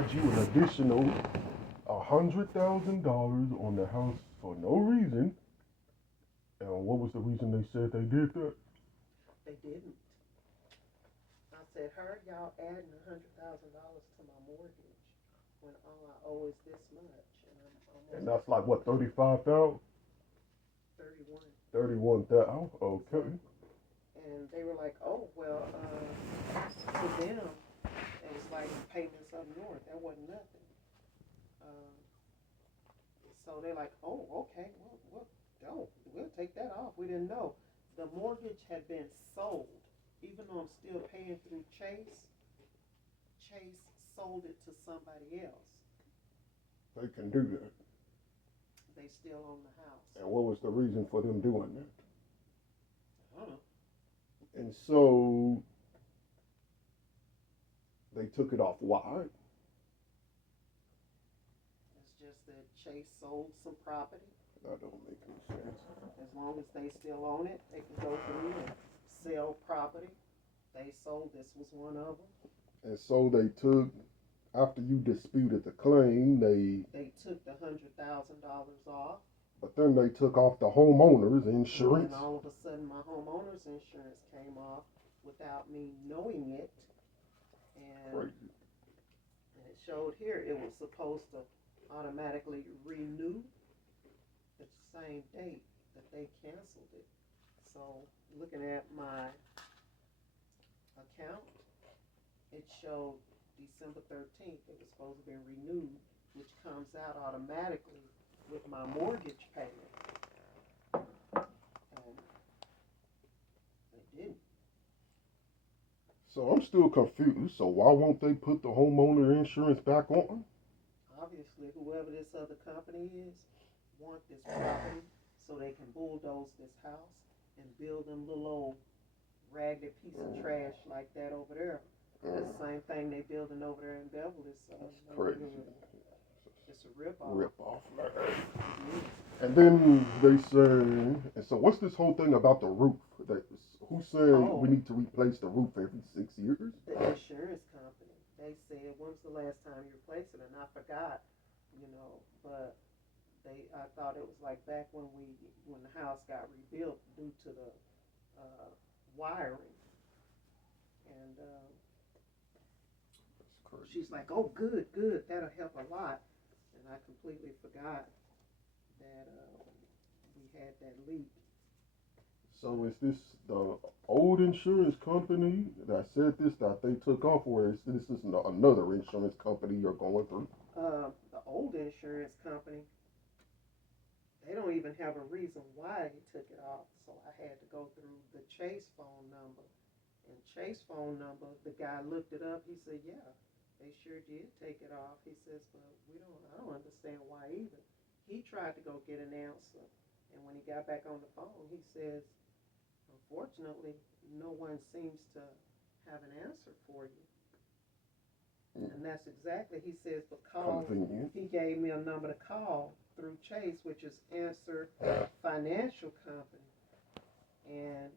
charge you an additional $100,000 on the house for no reason. And what was the reason they said they did that? They didn't. I said, her, y'all adding $100,000 to my mortgage when all I owe is this much, and I'm And almost that's like what, 35,000? 31. 31,000. Okay. And they were like, oh well, to them it was like payments up north. That wasn't nothing. Uh, so they're like, oh okay, we'll take that off. We didn't know the mortgage had been sold, even though I'm still paying through Chase. Chase sold it to somebody else. They can do that. They still own the house. And what was the reason for them doing that? Huh. And so they took it off. Why? It's just that Chase sold some property. That don't make any sense. As long as they still own it, they can go through and sell property. They sold, this was one of them. And so they took, after you disputed the claim, They took the $100,000 off. but then they took off the homeowner's insurance. And all of a sudden my homeowner's insurance came off without me knowing it. And Crazy. it showed here it was supposed to automatically renew the same date that they canceled it. So looking at my account, it showed December 13th. It was supposed to be renewed, which comes out automatically with my mortgage payment. And they didn't. So I'm still confused. So why won't they put the homeowner insurance back on? Obviously, whoever this other company is want this property so they can bulldoze this house and build them little old ragged piece of trash like that over there. The same thing they building over there in Beverly. That's crazy. It's a rip-off. Rip-off, man. And then they say, and so what's this whole thing about the roof? Who said we need to replace the roof every 6 years? The insurance company. They said, when's the last time you replaced it? And I forgot, but I thought it was like back when the house got rebuilt due to the wiring. And she's like, oh, good, that'll help a lot. And I completely forgot that we had that leak. So is this the old insurance company that said this that they took off, or is this another insurance company you're going through? The old insurance company, they don't even have a reason why they took it off. So I had to go through the Chase phone number. And Chase phone number, the guy looked it up. He said, yeah, they sure did take it off. He says, but I don't understand why either. He tried to go get an answer. And when he got back on the phone, he says, unfortunately, no one seems to have an answer for you. And that's exactly, he says, but call. Convenient. He gave me a number to call through Chase, which is Answer Financial Company. And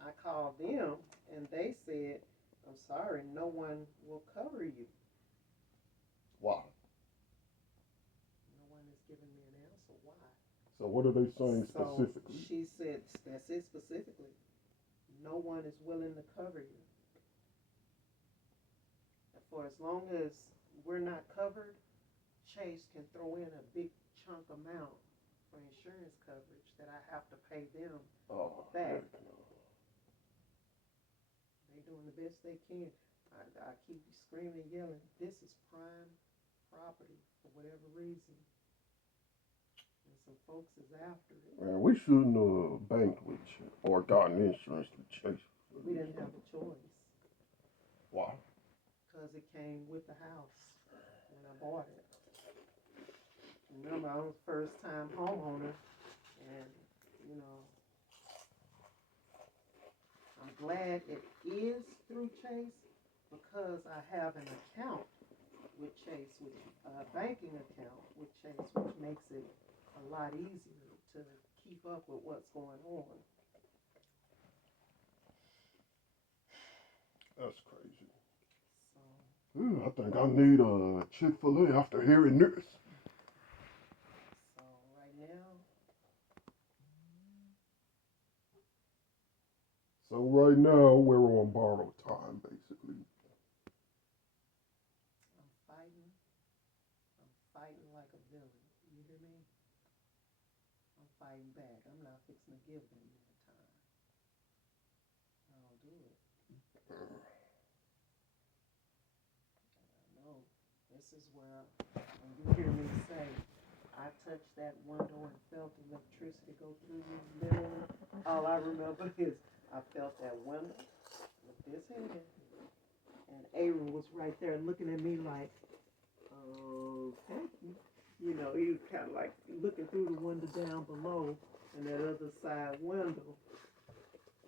I called them, and they said, I'm sorry, no one will cover you. Why? No one is giving me an answer why. So what are they saying specifically? She said, that's it specifically. No one is willing to cover you. For as long as we're not covered, Chase can throw in a big chunk amount for insurance coverage that I have to pay them back. They're doing the best they can. I keep screaming and yelling, this is prime property for whatever reason. And some folks is after it. Man, we shouldn't have banked with you or gotten insurance to Chase. We didn't have a choice. Why? Because it came with the house when I bought it. Remember, I was first time homeowner, and I'm glad it is through Chase because I have an account with Chase, which a banking account with Chase, which makes it a lot easier to keep up with what's going on. That's crazy. So I think I need a Chick-fil-A after hearing this. So right now, So right now we're on borrowed time, basically. I'm fighting. I'm fighting like a villain. You hear me? I'm fighting back. I'm not fixing to give them more time. I don't do it. No, this is where when you hear me say, I touched that window and felt electricity go through me, literally, all I remember is I felt that window with this hand, and Aaron was right there looking at me like, okay. You know, he was kind of like looking through the window down below and that other side window.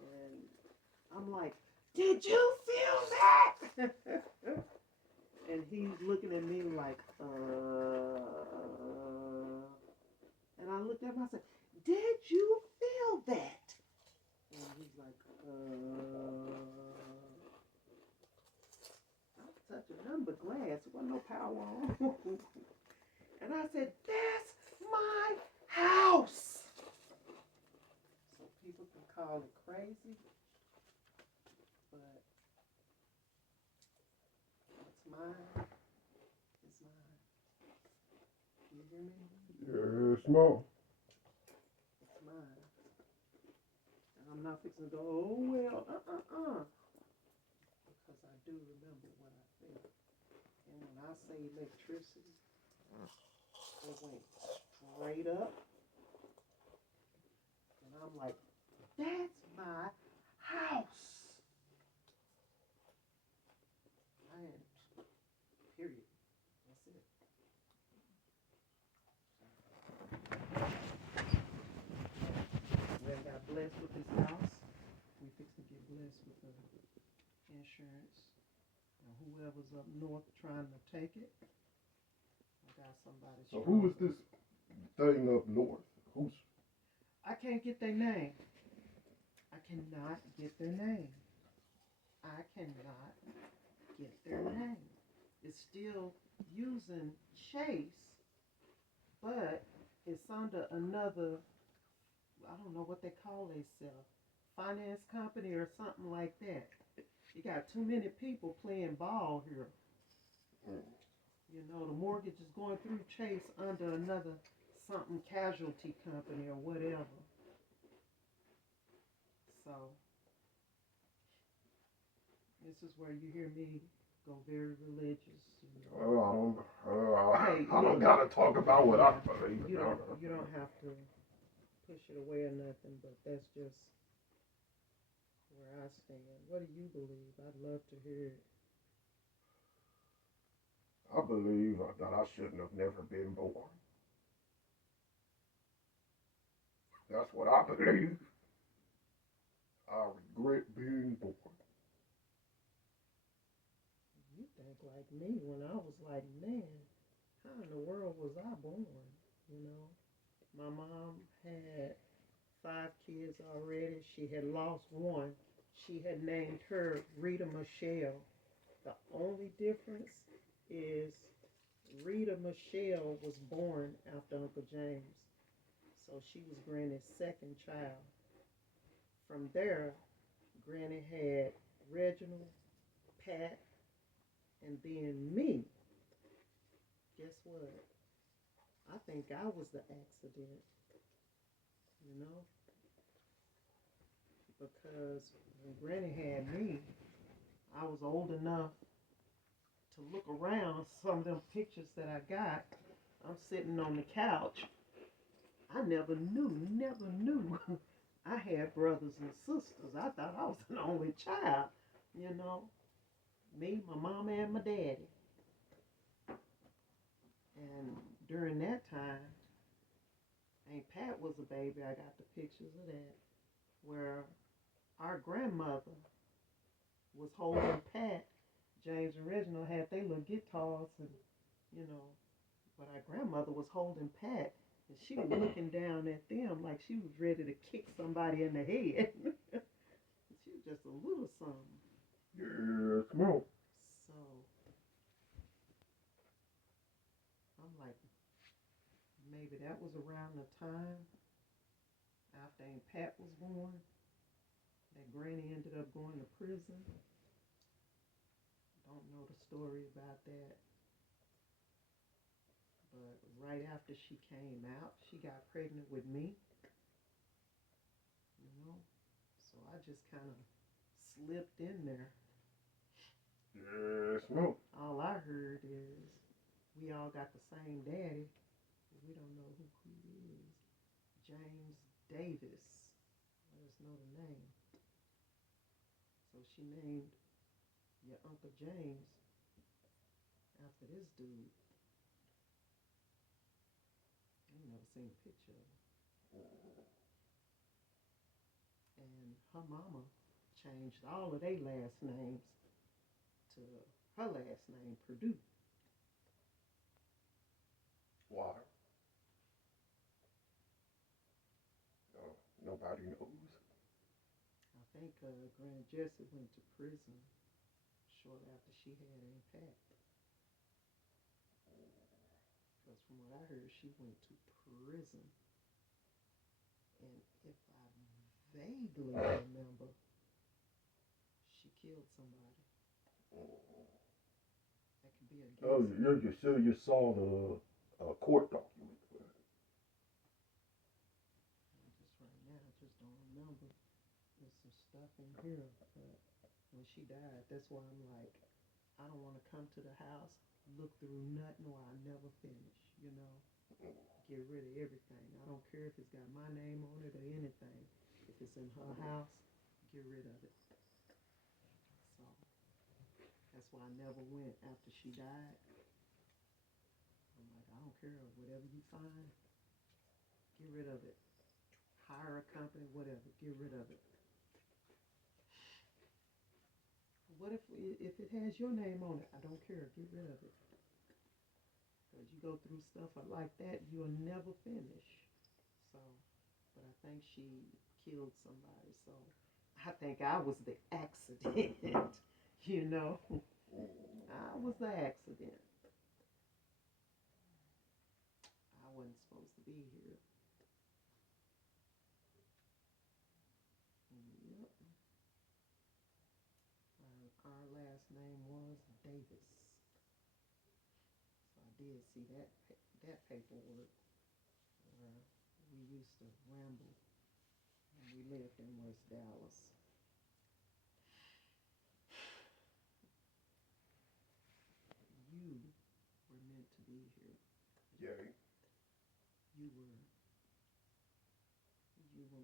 And I'm like, did you feel that? And he's looking at me like, And I looked at him, I said, did you feel that? And he's like, I was touching nothing but glass. There wasn't no power on. And I said, that's my house. So people can call it crazy, but it's mine. It's mine. You hear me? Yes, ma'am. It's mine. And I'm not fixing to go, oh, well, because I do remember what I felt. And when I say electricity, it went straight up. And I'm like, that's my house. I am, period. That's it. We got blessed with this house. We fix to get blessed with the insurance. And whoever's up north trying to take it, I got somebody So strong. who is this thing up north? Who's? I can't get their name. I cannot get their name. I cannot get their name. It's still using Chase, but it's under another, I don't know what they call themselves, finance company or something like that. You got too many people playing ball here. You know, the mortgage is going through Chase under another something casualty company or whatever. So this is where you hear me go very religious. I don't gotta talk about what I believe. You don't have to push it away or nothing, but that's just where I stand. What do you believe? I'd love to hear it. I believe that I shouldn't have never been born. That's what I believe. I regret being born. You think like me when I was like, man, how in the world was I born? You know, my mom had 5 kids already. She had lost one. She had named her Rita Michelle. The only difference is Rita Michelle was born after Uncle James. So she was Granny's second child. From there, Granny had Reginald, Pat, and then me. Guess what? I think I was the accident, you know? Because when Granny had me, I was old enough to look around some of them pictures that I got. I'm sitting on the couch. I never knew I had brothers and sisters. I thought I was an only child, you know? Me, my mama, and my daddy. And during that time, Aunt Pat was a baby. I got the pictures of that. Where our grandmother was holding Pat. James and Reginald had their little guitars, and you know, but our grandmother was holding Pat, and she was looking down at them like she was ready to kick somebody in the head. She was just a little something. Yes, ma'am. So maybe that was around the time after Aunt Pat was born that Granny ended up going to prison. Don't know the story about that. But right after she came out, she got pregnant with me, you know. So I just kind of slipped in there. Yes, no. All I heard is we all got the same daddy. We don't know who he is. James Davis. Let us know the name. So she named your Uncle James after this dude. I ain't never seen a picture of him. And her mama changed all of their last names to her last name, Purdue. Why? Nobody knows. I think Granny Jessie went to prison shortly after she had Aunt Pat. Because from what I heard, she went to prison. And if I vaguely remember, she killed somebody. That could be a guess. Oh, you sure you saw the court document? Just right now, I just don't remember. There's some stuff in here, but when she died, that's why I'm like, I don't want to come to the house, look through nothing, or I never finish, you know. Get rid of everything. I don't care if it's got my name on it or anything. If it's in her house, get rid of it. So that's why I never went after she died. I'm like, I don't care. Whatever you find, get rid of it. Hire a company, whatever. Get rid of it. What if it has your name on it? I don't care. Get rid of it. Because you go through stuff like that, you'll never finish. So, but I think she killed somebody. So I think I was the accident. You know, I was the accident. I wasn't supposed to be here. Yep. Our last name was Davis. So I did see that paperwork where we used to ramble when we lived in West Dallas. You were meant to be here. Yay. You were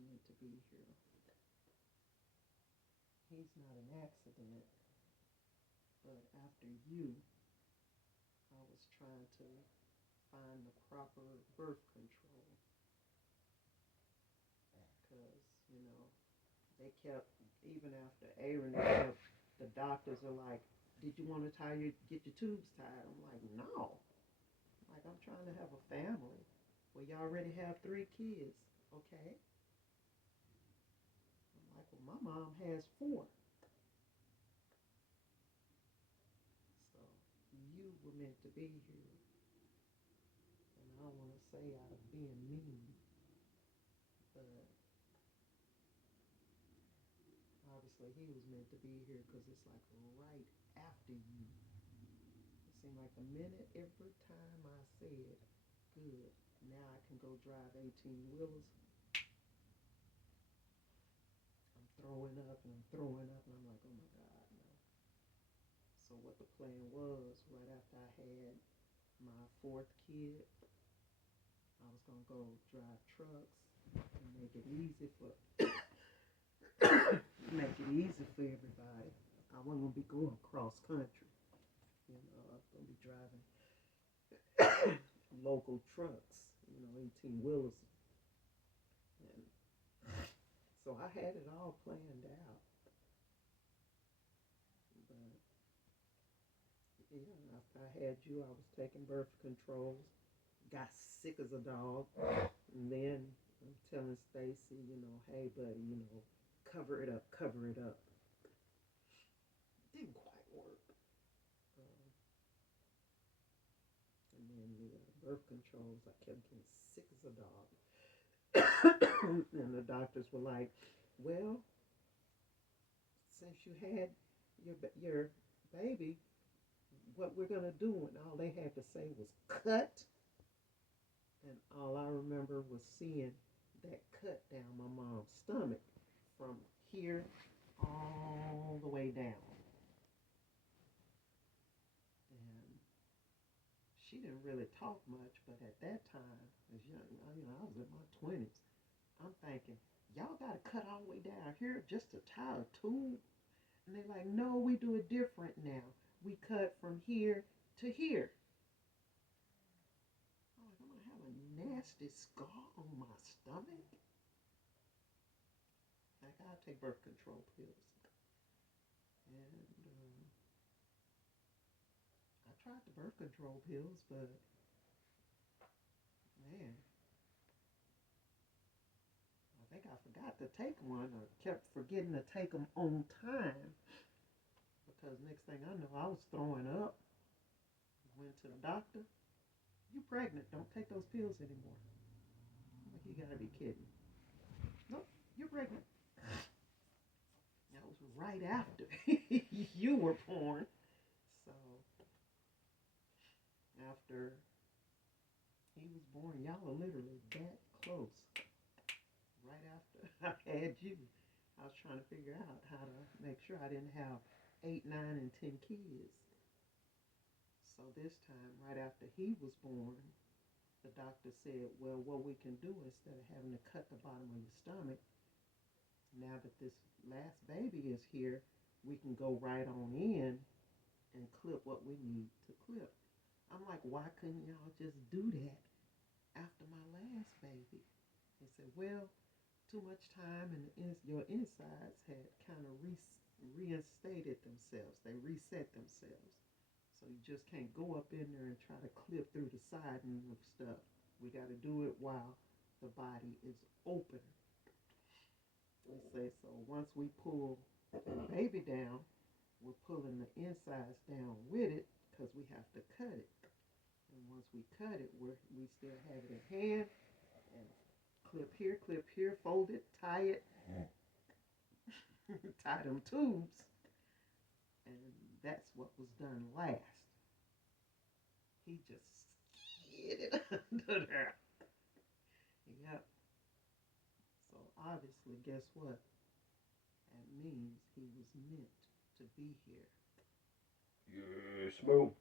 meant to be here. He's not an accident, but after you, I was trying to find the proper birth control because, you know, they kept, even after Aaron, the doctors are like, did you want to get your tubes tied? I'm like, no. Like, I'm trying to have a family. Well, you already have 3 kids. Okay. I'm like, well, my mom has 4. So you were meant to be here. And I don't want to say out of being mean, but obviously he was meant to be here because it's like right after you. It seemed like the minute every time I said, good, now I can go drive 18 wheelers, I'm throwing up and I'm throwing up and I'm like, oh my God, no. So what the plan was, right after I had my 4th kid, I was gonna go drive trucks and make it easy for everybody. I wasn't gonna be going cross country. You know, I was gonna be driving local trucks, 18 wheelers. And so I had it all planned out. But yeah, after I had you, I was taking birth controls, got sick as a dog, and then I'm telling Stacy, hey buddy, cover it up, cover it up. Didn't quite work. And then the birth controls. I kept getting sick as a dog. And the doctors were like, well, since you had your baby, what we're going to do, and all they had to say was cut. And all I remember was seeing that cut down my mom's stomach from here all the way down. And she didn't really talk much, but at that time, as young, I was in my 20s, I'm thinking, y'all got to cut all the way down here just to tie a tube? And they're like, no, we do it different now. We cut from here to here. I'm like, I'm going to have a nasty scar on my stomach? Like, I take birth control pills. And I tried the birth control pills, but man, I think I forgot to take one or kept forgetting to take them on time because next thing I know, I was throwing up. Went to the doctor. You pregnant? Don't take those pills anymore. I'm like, you gotta be kidding. Nope, you're pregnant. That was right after you were born. So after he was born, y'all are literally that close. Right after I had you, I was trying to figure out how to make sure I didn't have 8, 9, and 10 kids. So this time, right after he was born, the doctor said, well, what we can do instead of having to cut the bottom of your stomach, now that this last baby is here, we can go right on in and clip what we need to clip. I'm like, why couldn't y'all just do that after my last baby? They said, well, too much time and your insides had kind of reinstated themselves. They reset themselves. So you just can't go up in there and try to clip through the siding of stuff. We got to do it while the body is open. They say so once we pull the baby down, we're pulling the insides down with it because we have to cut it. And once we cut it, we still have it in hand and clip here, fold it, tie it, tie them tubes. And that's what was done last. He just skid it under there. Yep. So obviously, guess what? That means he was meant to be here. Yes, ma'am. So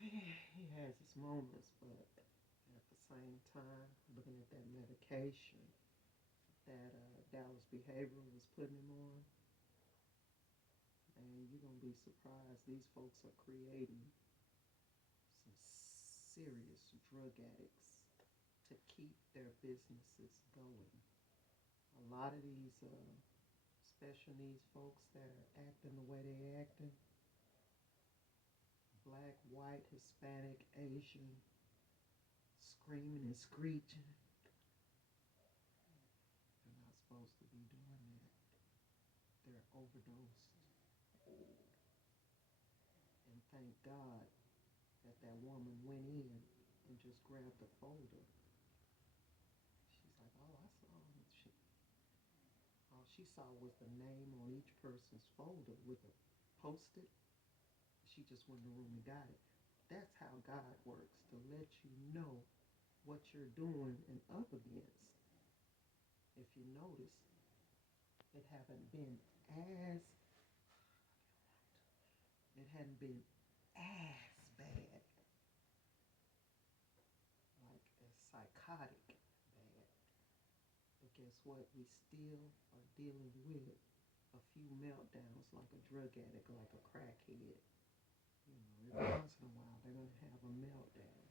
he has his moments, but at the same time, looking at that medication that Dallas Behavioral was putting him on, and you're gonna be surprised. These folks are creating some serious drug addicts to keep their businesses going. A lot of these special needs folks that are acting the way they're acting, black, white, Hispanic, Asian, screaming and screeching, they're not supposed to be doing that. They're overdosed. And thank God that that woman went in and just grabbed the folder. She's like, oh, I saw it. All she saw was the name on each person's folder with a post-it. She just went in the room and got it. That's how God works, to let you know what you're doing and up against. If you notice, it haven't been as it hadn't been as bad, like as psychotic bad. But guess what? We still are dealing with a few meltdowns like a drug addict, like a crackhead. Every once in a while they're gonna have a meltdown.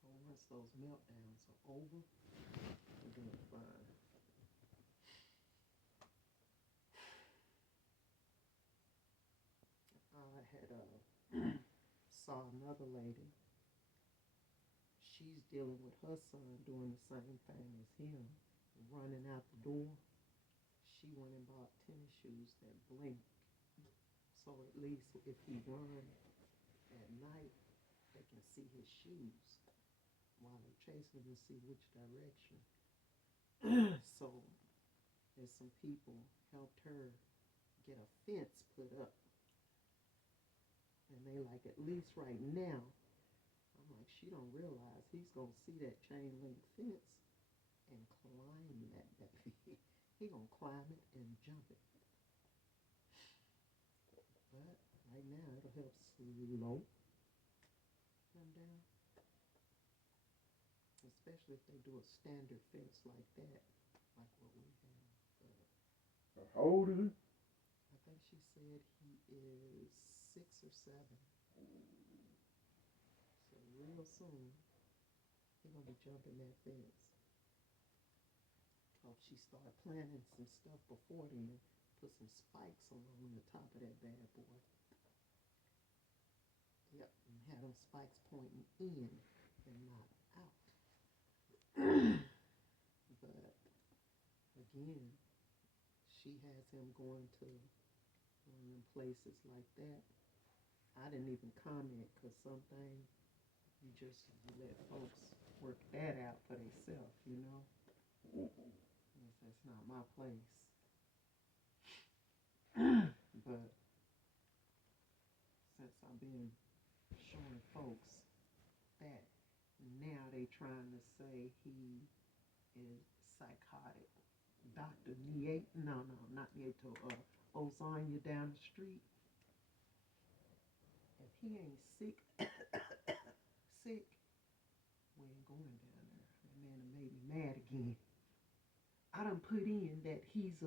But once those meltdowns are over, we're doing fine. I had saw another lady. She's dealing with her son doing the same thing as him, running out the door. she went and bought tennis shoes that blink. So at least if he run at night, they can see his shoes while they're chasing him and see which direction. So there's some people helped her get a fence put up. And they like, at least right now, I'm like, she don't realize he's gonna see that chain link fence and climb that baby. He gonna climb it and jump it. But right now it'll help slow him down. Especially if they do a standard fence like that, like what we have. But How old is he? I think she said he is 6 or 7. So real soon he gonna be jumping that fence. Hope she start planting some stuff before then. Put some spikes along the top of that bad boy. Yep, and have them spikes pointing in and not out. But again, she has him going to one of them places like that. I didn't even comment because some things you just let folks work that out for themselves, you know. That's not my place. But since I've been showing folks that now they trying to say he is psychotic. Dr. Nieto, no, not Nieto, Ozanya down the street. If he ain't sick, sick, we ain't going down there. That man done made me mad again. I done put in that he's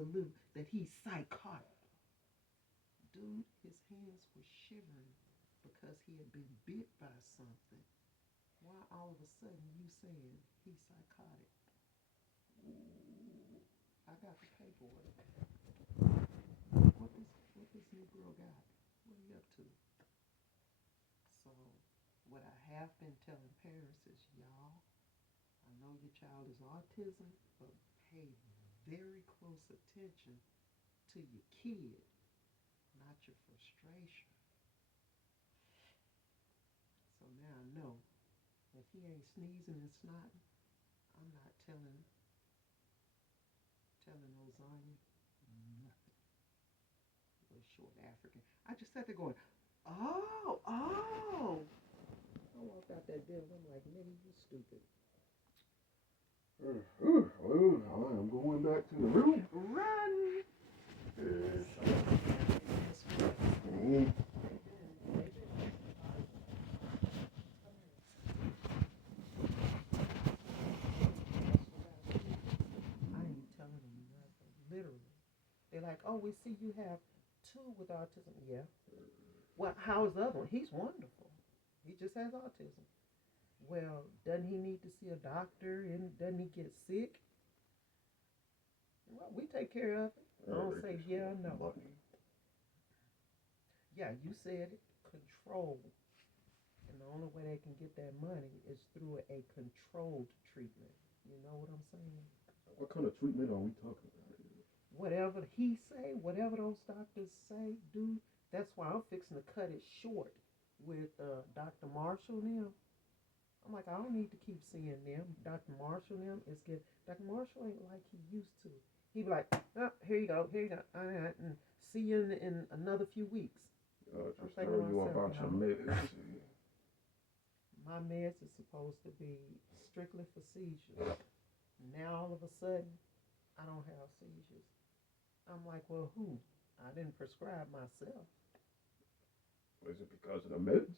psychotic. Dude, his hands were shivering because he had been bit by something. Why all of a sudden you saying he's psychotic? I got the paperwork. What this Negro got? What are you up to? So what I have been telling parents is, y'all, I know your child is autism, but pay very close attention to your kid, not your frustration. So now I know if he ain't sneezing and snotting, I'm not telling Ozanya nothing. Little short African. I just sat there going, oh. I walked out that building. I'm like, nigga, you stupid. Well, I'm going back to the room. Run. I ain't telling them nothing. Literally. They're like, oh, we see you have 2 with autism. Yeah. Well, how's the other one? He's wonderful. He just has autism. Well, doesn't he need to see a doctor and doesn't he get sick? Well, we take care of it. I don't say yeah or no. Money. Yeah, you said it. Control. And the only way they can get that money is through a controlled treatment. You know what I'm saying? What kind of treatment are we talking about here? Whatever he say, whatever those doctors say, do. That's why I'm fixing to cut it short with Dr. Marshall now. I'm like, I don't need to keep seeing them. Dr. Marshall them is good. Dr. Marshall ain't like he used to. He'd be like, oh, here you go. And see you in another few weeks. Just tell you about your meds. My meds is supposed to be strictly for seizures. Now all of a sudden, I don't have seizures. I'm like, well, who? I didn't prescribe myself. Is it because of the meds?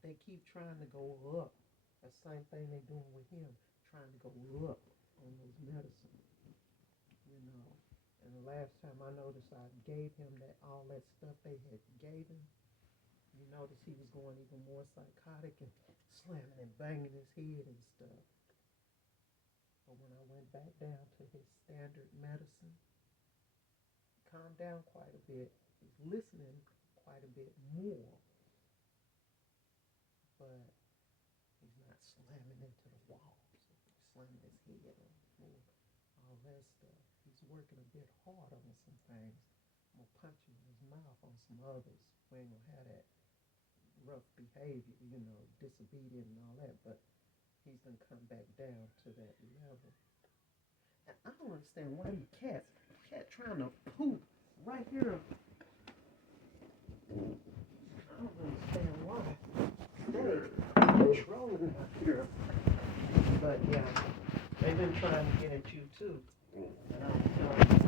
They keep trying to go up. The same thing they're doing with him, trying to go up on those medicines. You know. And the last time I noticed I gave him all that stuff they had gave him, you notice he was going even more psychotic and slamming and banging his head and stuff. But when I went back down to his standard medicine, he calmed down quite a bit. He's listening quite a bit more. But he's not slamming into the walls, slamming his head on the floor, all all that stuff. He's working a bit hard on some things. I'm gonna punch him in his mouth on some others. We ain't gonna have that rough behavior, disobedient and all that, but he's gonna come back down to that level. And I don't understand why these cat trying to poop right here. I don't understand why. They're controlling out here. But yeah, they've been trying to get at you too. And I'm